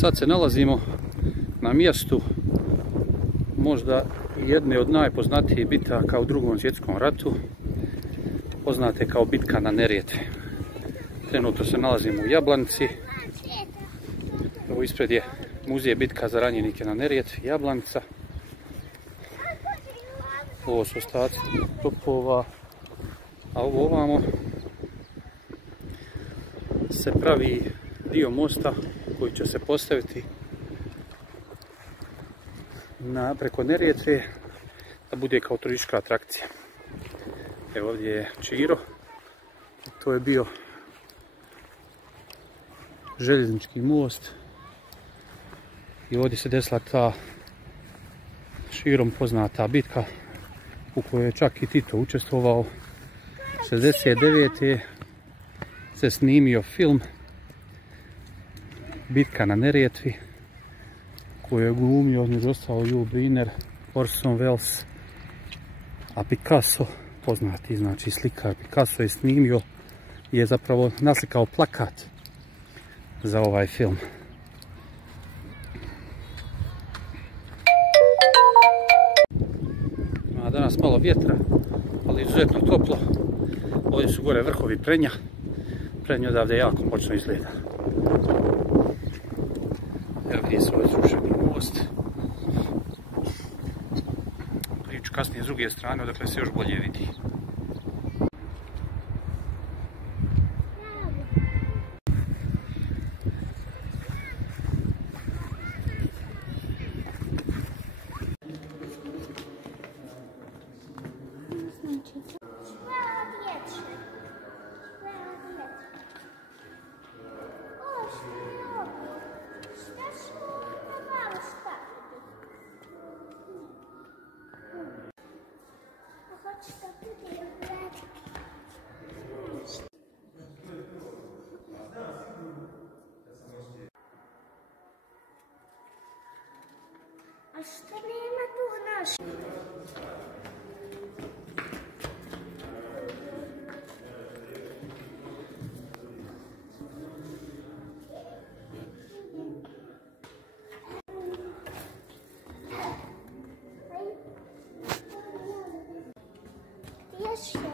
Sad se nalazimo na mjestu možda jedne od najpoznatijih bitaka u Drugom svjetskom ratu, poznate kao bitka na Neretvi. Trenutno se nalazimo u Jablanici. Evo ispred je muzej bitka za ranjenike na Neretvi, Jablanica. Ovo su ostaci topova, a ovo ovamo se pravi dio mosta koji će se postaviti preko Neretve da bude kao turistička atrakcija. Evo ovdje je Čiro, to je bio željeznički most i ovdje se desila ta širom poznata bitka u kojoj je čak i Tito učestvovao. 69. se snimio film Bitka na Neretvi koju je glumio između ostalog Yul Brynner, Orson Welles, a Picasso, poznati znači slikar Picasso, je snimio, je zapravo naslikao plakat za ovaj film. A danas malo vjetra, ali izuzetno toplo. Ovdje su gore vrhovi Prenja. Prenja odavde jako moćno izgleda. Evo gdje se ovaj srušeni most. Priču kasnije s druge strane, odakle se još bolje vidi. A što nema tu naš? Gdje je